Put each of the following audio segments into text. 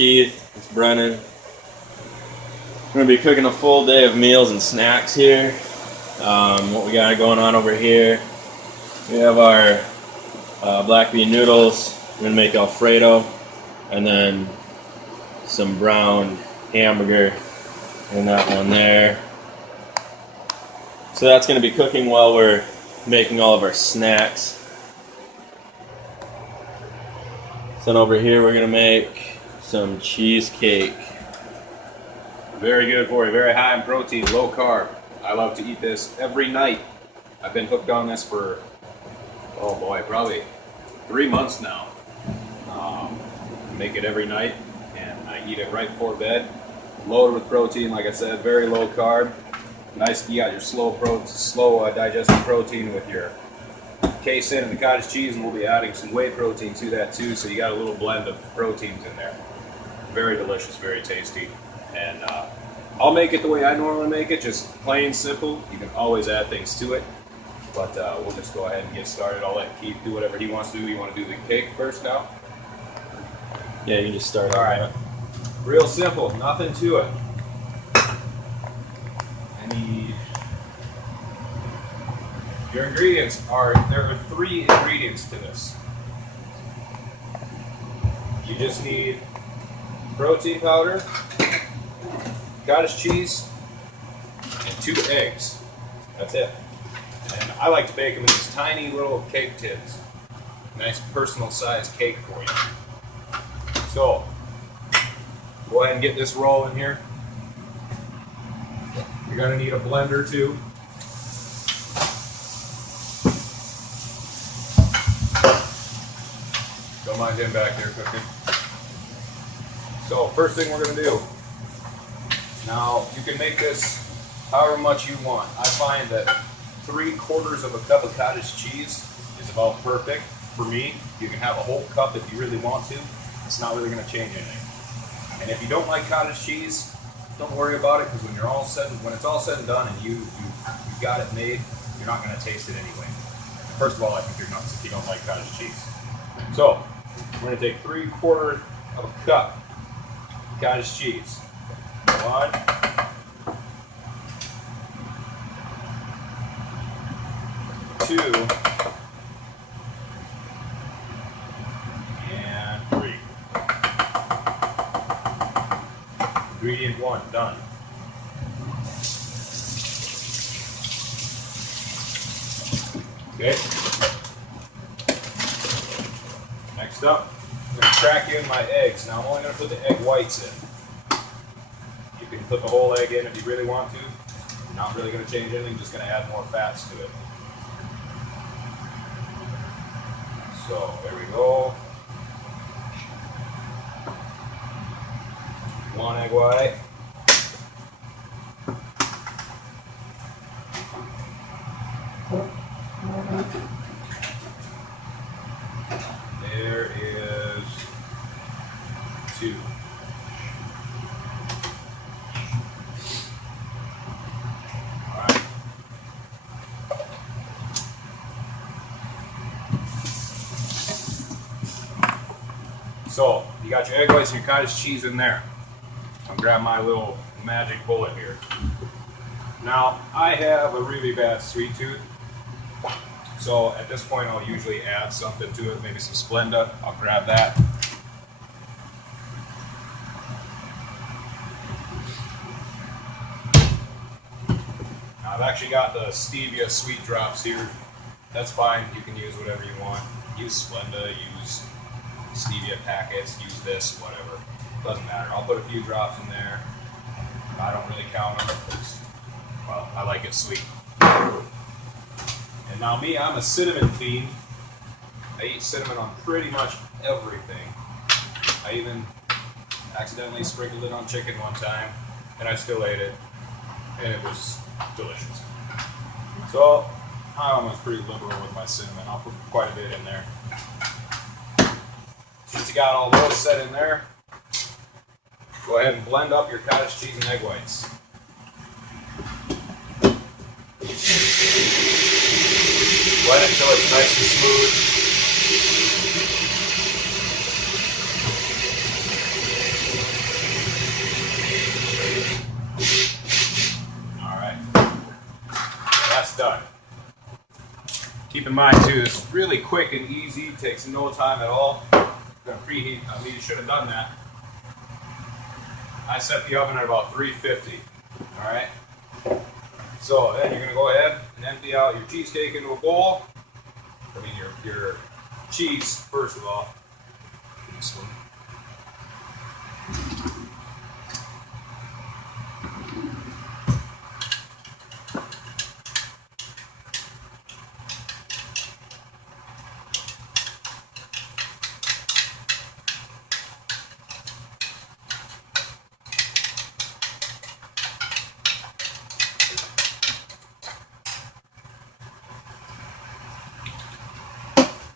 Keith. It's Brennan. We're going to be cooking a full day of meals and snacks here. What we got going on over here, we have our black bean noodles. We're going to make Alfredo, and then some brown hamburger in that one there. So that's going to be cooking while we're making all of our snacks. Then over here we're going to make some cheesecake. Very good for you, very high in protein, low carb. I love to eat this every night. I've been hooked on this for, oh boy, probably 3 months now. Make it every night, and I eat it right before bed. Loaded with protein, like I said, very low carb. Nice, you got your slow digested protein with your casein and the cottage cheese, and we'll be adding some whey protein to that too, so you got a little blend of proteins in there. Very delicious, very tasty. And I'll make it the way I normally make it, just plain simple. You can always add things to it, but we'll just go ahead and get started. I'll let Keith do whatever he wants to do. You want to do the cake first now? Yeah, you can just start. All right. Real simple, nothing to it. I need your ingredients there are 3 ingredients to this. You just need protein powder, cottage cheese, and 2 eggs. That's it. And I like to bake them in these tiny little cake tins. Nice personal sized cake for you. So, go ahead and get this rolling here. You're going to need a blender too. Don't mind him back there cooking. So, first thing we're going to do. Now, you can make this however much you want. I find that 3/4 of a cup of cottage cheese is about perfect for me. You can have a whole cup if you really want to. It's not really going to change anything. And if you don't like cottage cheese, don't worry about it, because when it's all said and done and you got it made, you're not going to taste it anyway. First of all, I think you're nuts if you don't like cottage cheese. So, we're going to take 3/4 of a cup of cottage cheese. 1, 2, and 3. Ingredient 1, done. Okay. Next up, I'm going to crack in my eggs. Now I'm only going to put the egg whites in. You can put the whole egg in if you really want to. Not really going to change anything, just going to add more fats to it. So there we go. 1 egg white. There is 2. All right. So you got your egg whites and your cottage cheese in there. I'll grab my little magic bullet here. Now, I have a really bad sweet tooth, so at this point I'll usually add something to it, maybe some Splenda. I'll grab that. Now, I've actually got the stevia sweet drops here. That's fine, you can use whatever you want. Use Splenda, use stevia packets, use this, whatever. Doesn't matter. I'll put a few drops in there. I don't really count them because, well, I like it sweet. And now me, I'm a cinnamon fiend. I eat cinnamon on pretty much everything. I even accidentally sprinkled it on chicken one time, and I still ate it, and it was delicious. So I'm almost pretty liberal with my cinnamon. I'll put quite a bit in there. Since you got all those set in there, go ahead and blend up your cottage cheese and egg whites. Blend it until it's nice and smooth. done. Keep in mind too, this is really quick and easy, takes no time at all. Gonna preheat, I mean, you should have done that. I set the oven at about 350, all right? So then you're gonna go ahead and empty out your cheesecake into a bowl. I mean your cheese, first of all. This one.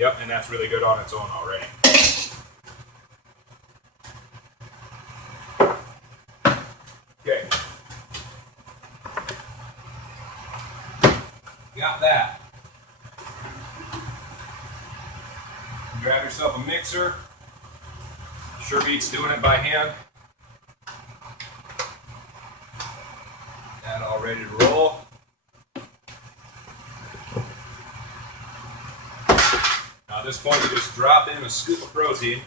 Yep, and that's really good on its own already. Okay. Got that. Grab yourself a mixer. Sure beats doing it by hand. That all ready to roll. Now at this point you just drop in a scoop of protein.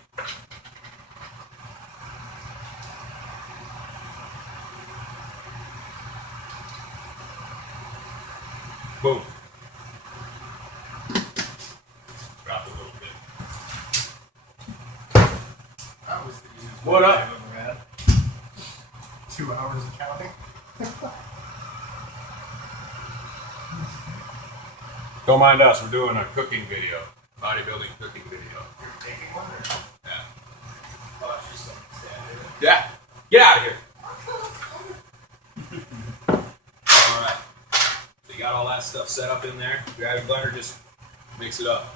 Boom. Drop a little bit. That was the easiest What one up? I've ever had. 2 hours of counting. Don't mind us, we're doing a cooking video. Bodybuilding cooking video. You're taking one or? Yeah. Oh, it's just like standard. Yeah. Get out of here. Alright. So you got all that stuff set up in there. Grab your blender, just mix it up.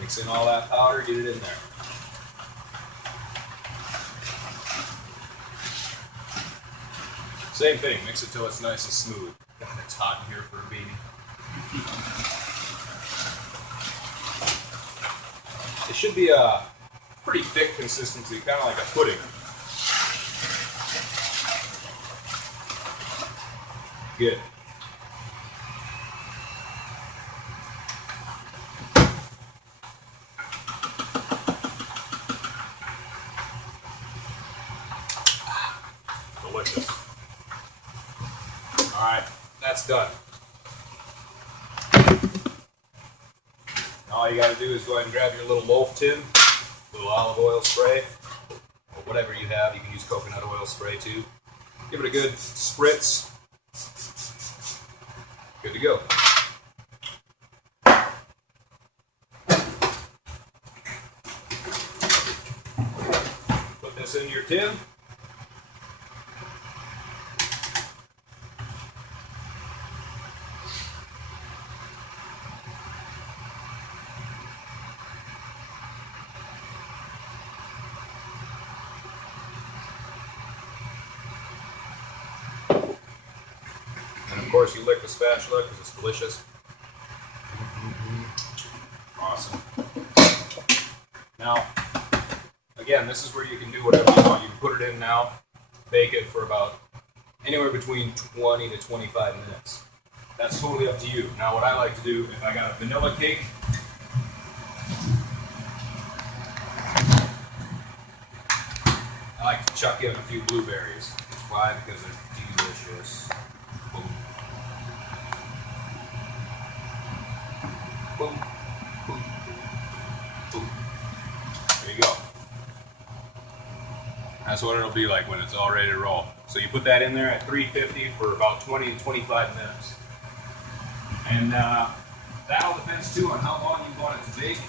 Mix in all that powder, get it in there. Same thing, mix it till it's nice and smooth. God, it's hot in here for a baby. It should be a pretty thick consistency, kind of like a pudding. Good. Delicious. All right, that's done. All you got to do is go ahead and grab your little loaf tin, little olive oil spray, or whatever you have. You can use coconut oil spray too. Give it a good spritz. Good to go. Put this into your tin. And of course, you lick the spatula because it's delicious. Awesome. Now, again, this is where you can do whatever you want. You can put it in now, bake it for about anywhere between 20 to 25 minutes. That's totally up to you. Now, what I like to do, if I got a vanilla cake, I like to chuck in a few blueberries. Why? Because they're delicious. Boom. Boom. Boom. Boom. There you go. That's what it'll be like when it's all ready to roll. So you put that in there at 350 for about 20 to 25 minutes. And that all depends too on how long you want it to bake.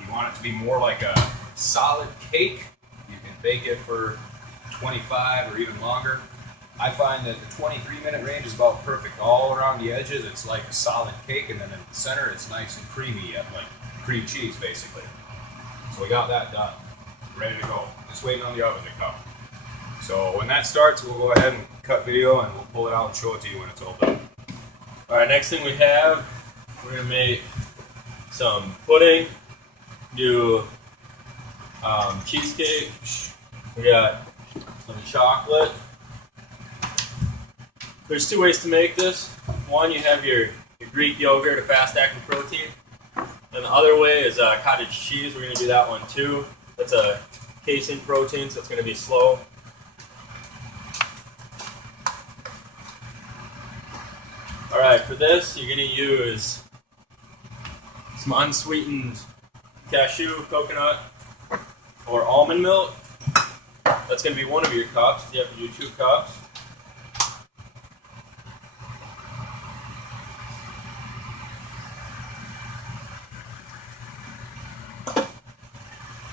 You want it to be more like a solid cake, you can bake it for 25 or even longer. I find that the 23-minute range is about perfect. All around the edges, it's like a solid cake, and then in the center, it's nice and creamy, like cream cheese, basically. So we got that done. Ready to go. Just waiting on the oven to come. So when that starts, we'll go ahead and cut video, and we'll pull it out and show it to you when it's all done. All right, next thing we have, we're gonna make some pudding, do cheesecake. We got some chocolate, There's two ways to make this. One, you have your Greek yogurt, a fast-acting protein. And the other way is cottage cheese. We're going to do that one too. That's a casein protein, so it's going to be slow. Alright, for this, you're going to use some unsweetened cashew, coconut, or almond milk. That's going to be one of your cups. You have to do 2 cups.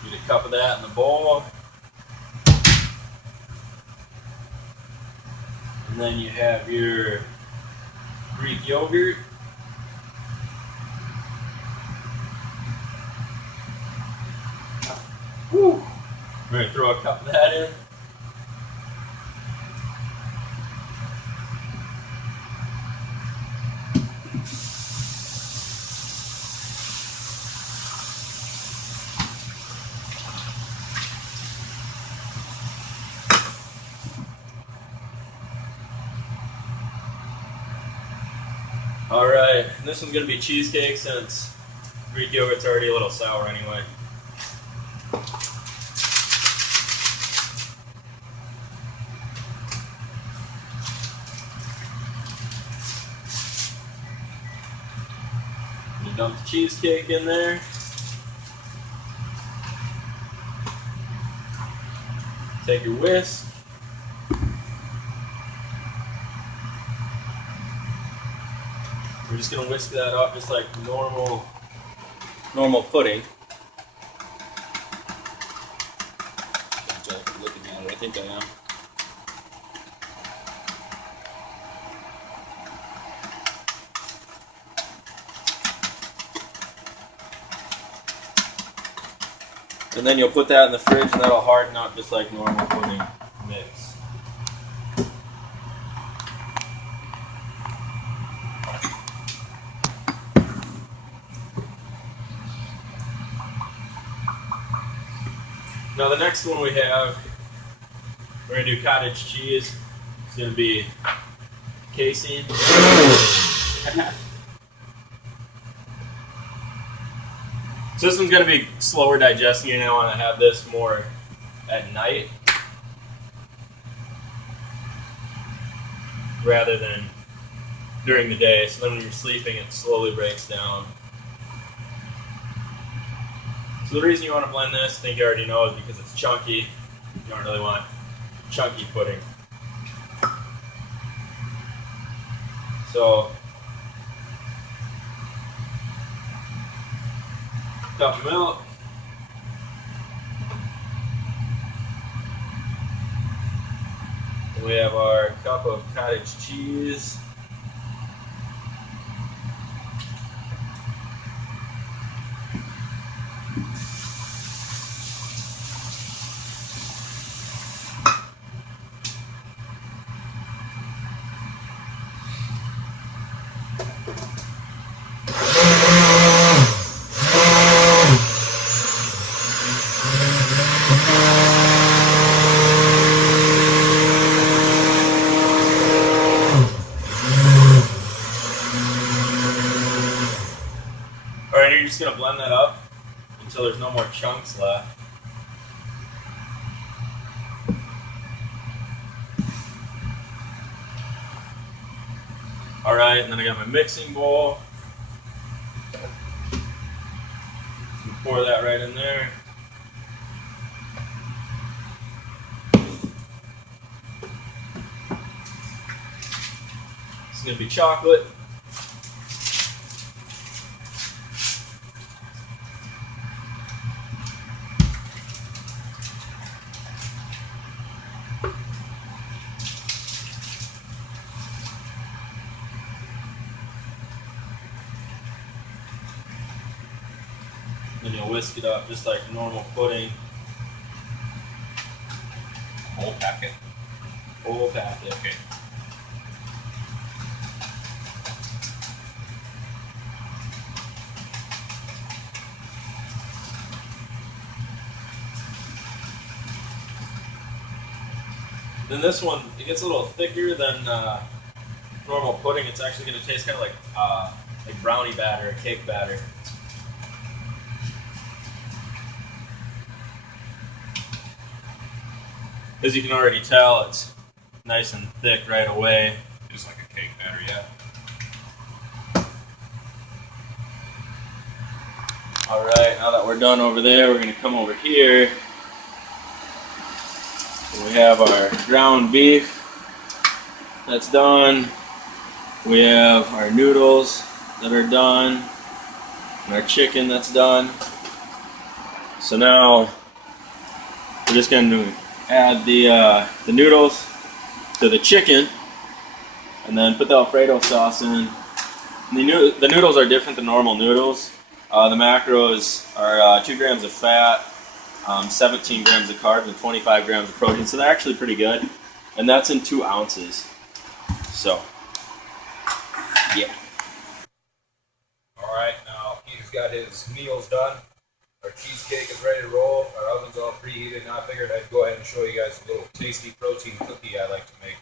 Get a cup of that in the bowl. And then you have your Greek yogurt. Woo. We're going to throw a cup of that in. Alright, this one's going to be cheesecake since Greek yogurt's already a little sour anyway. You dump the cheesecake in there. Take your whisk. We're just going to whisk that up just like normal pudding. Looking at it, I think I am. And then you'll put that in the fridge and that'll harden up just like normal pudding mix. Now the next one we have, we're going to do cottage cheese. It's going to be casein. So this one's going to be slower digesting. You're going to want to have this more at night rather than during the day. So then when you're sleeping, it slowly breaks down. So the reason you want to blend this, I think you already know, is because it's chunky. You don't really want chunky pudding. So, cup of milk. We have our cup of cottage cheese. Alright, you're just going to blend that up until there's no more chunks left. Alright, and then I got my mixing bowl. Pour that right in there. It's going to be chocolate. Then you'll whisk it up just like normal pudding. Whole packet. Whole packet. Okay. Then this one, it gets a little thicker than normal pudding. It's actually going to taste kind of like brownie batter, or cake batter. As you can already tell, it's nice and thick right away. Just like a cake batter, yeah. All right, now that we're done over there, we're going to come over here. We have our ground beef that's done. We have our noodles that are done, and our chicken that's done. So now we're just going to add the noodles to the chicken, and then put the Alfredo sauce in. And the noodles are different than normal noodles. The macros are 2 grams of fat, 17 grams of carbs, and 25 grams of protein. So they're actually pretty good, and that's in 2 ounces. So, yeah. All right, now he's got his meals done. Our cheesecake is ready to roll. Our oven's all preheated. Now I figured I'd go ahead and show you guys a little tasty protein cookie I like to make.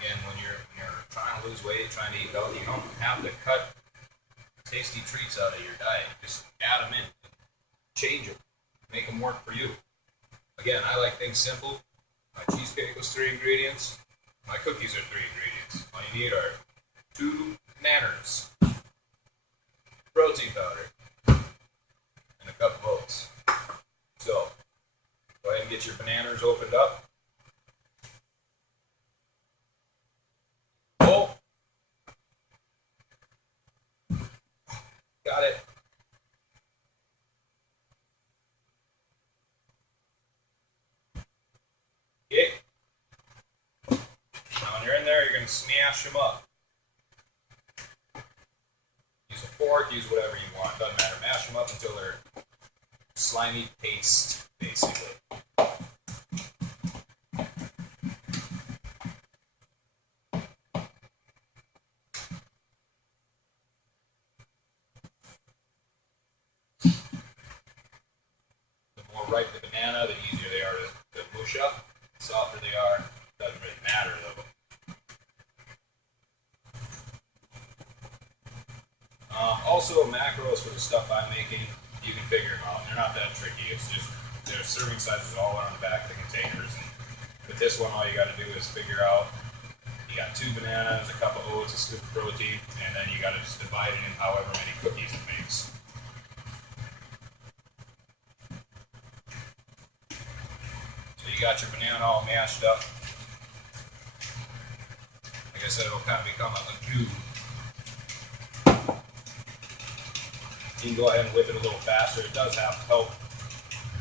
Again, when you're trying to lose weight, trying to eat healthy, you don't have to cut tasty treats out of your diet. Just add them in, change them, make them work for you. Again, I like things simple. My cheesecake was 3 ingredients. My cookies are 3 ingredients. All you need are 2 bananas, protein powder, and a cup of oats. So, go ahead and get your bananas opened up. Oh! Got it. Okay. Now when you're in there, you're going to smash them up. Use a fork, use whatever you want, doesn't matter. Mash them up until they're slimy paste, basically. The more ripe the banana, the easier they are to mush up. The softer they are, doesn't really matter though. Also, macros for the stuff I'm making, you can figure them out. They're not that tricky. It's just their serving sizes all on the back of the containers. And with this one, all you got to do is figure out you got 2 bananas, a cup of oats, a scoop of protein, and then you got to just divide it in however many cookies it makes. So you got your banana all mashed up. Like I said, it'll kind of become a goo. You can go ahead and whip it a little faster. It does help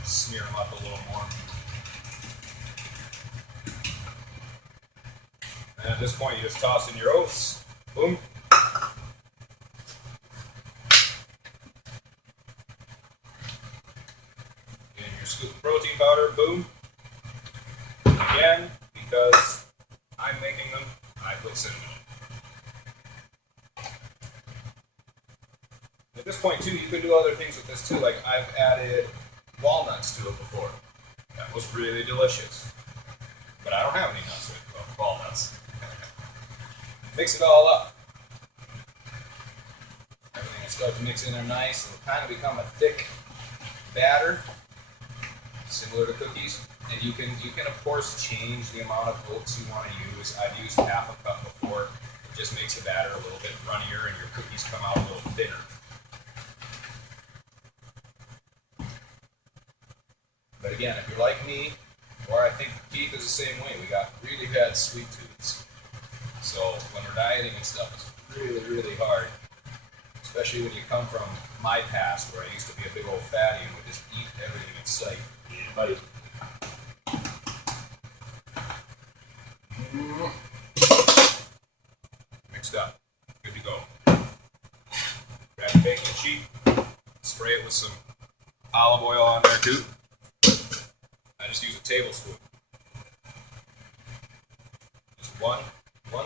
smear them up a little more. And at this point, you just toss in your oats. Boom. And your scoop of protein powder. Boom. Again, because I'm making them, I put cinnamon in. At this point, too, you can do other things with this, too. Like, I've added walnuts to it before. That was really delicious. But I don't have any nuts with walnuts. Mix it all up. Everything will start to mix in there nice. It'll kind of become a thick batter, similar to cookies. And you can of course change the amount of oats you want to use. I've used half a cup before. It just makes the batter a little bit runnier and your cookies come out a little thinner. But again, if you're like me, or I think Keith is the same way, we got really bad sweet tooths. So when we're dieting and stuff, it's really, really hard. Especially when you come from my past, where I used to be a big old fatty and would just eat everything in sight. Yeah, buddy. Mixed up. Good to go. Grab a baking sheet, spray it with some olive oil on there too. I just use a tablespoon. Just one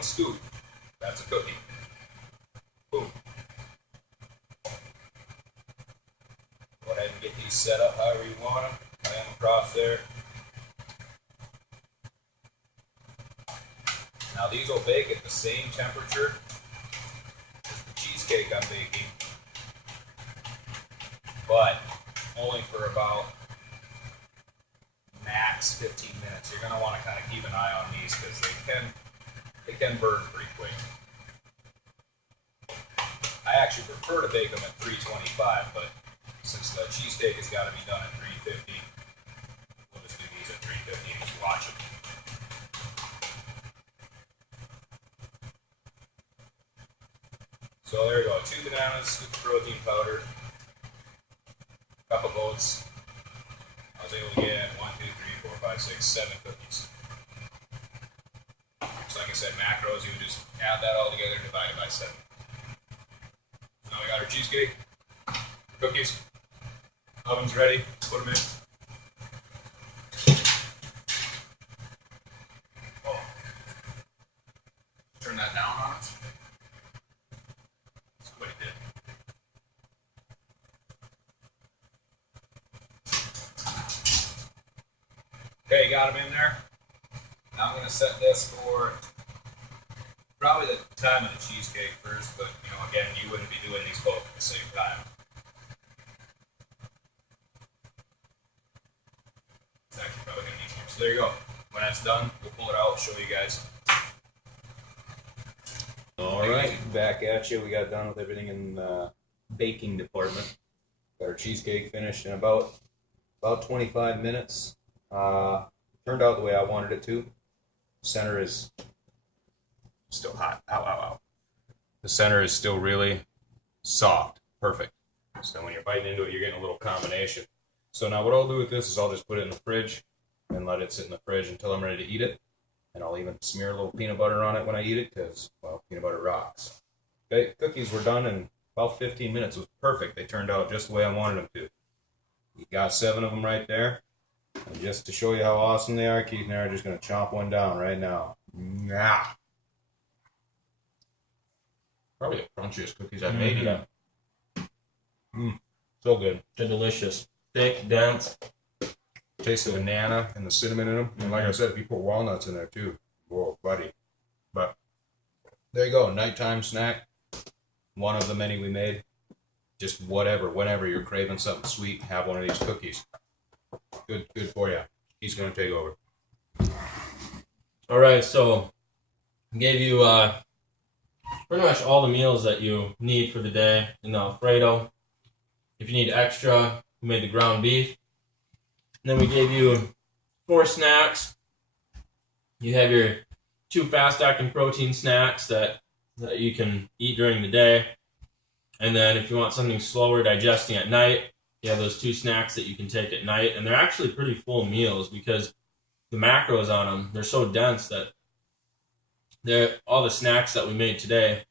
scoop. That's a cookie. Boom. Go ahead and get these set up however you want them. Lay them across there. Now these will bake at the same temperature as the cheesecake I'm baking, but only for about max 15 minutes. You're going to want to kind of keep an eye on these because they can burn pretty quick. I actually prefer to bake them at 325, but since the cheesesteak has got to be done at 350, we'll just do these at 350 and just watch them. So there you go, 2 bananas, scoop of protein powder, cup of oats. I was able to get 1, 2, 3, 4, 5, 6, 7 cookies. So like I said, macros, you would just add that all together, divide it by 7. Now we got our cheesecake, cookies, oven's ready, put them in. Oh. Turn that down on us. That's what he did. Okay, got them in there. Now I'm going to set this for probably the time of the cheesecake first, but you know, again, you wouldn't be doing these both at the same time. It's actually probably going to need more. So there you go. When that's done, we'll pull it out, show you guys. All right. Back at you. We got done with everything in the baking department. Got our cheesecake finished in about 25 minutes. Turned out the way I wanted it to. Center is still hot. Ow, ow, ow. The center is still really soft. Perfect. So when you're biting into it, you're getting a little combination. So now what I'll do with this is I'll just put it in the fridge and let it sit in the fridge until I'm ready to eat it. And I'll even smear a little peanut butter on it when I eat it because, well, peanut butter rocks. Okay, cookies were done in about 15 minutes. It was perfect. They turned out just the way I wanted them to. You got 7 of them right there. And just to show you how awesome they are, Keith and I are just going to chomp one down right now. Nah. Probably the crunchiest cookies I've made yet. So good. They're delicious. Thick, dense. Taste the banana and the cinnamon in them. And like I said, if you put walnuts in there too, whoa, buddy. But there you go, nighttime snack. One of the many we made. Just whatever, whenever you're craving something sweet, have one of these cookies. Good for you. He's going to take over. All right, so I gave you pretty much all the meals that you need for the day in the Alfredo. If you need extra, we made the ground beef. And then we gave you 4 snacks. You have your 2 fast-acting protein snacks that you can eat during the day. And then if you want something slower digesting at night, you have those 2 snacks that you can take at night. And they're actually pretty full meals because the macros on them, they're so dense that all the snacks that we made today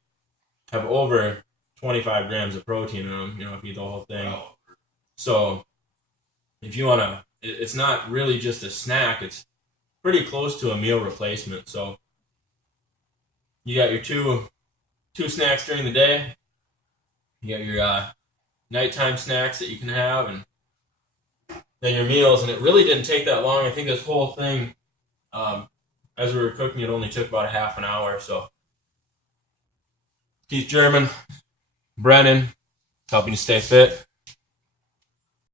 have over 25 grams of protein in them, you know, if you eat the whole thing. Wow. So if you want to, it's not really just a snack. It's pretty close to a meal replacement. So you got your two snacks during the day. You got your nighttime snacks that you can have, and then your meals. And it really didn't take that long. I think this whole thing, as we were cooking, it only took about a half an hour. So Keith German, Brennan, helping you stay fit.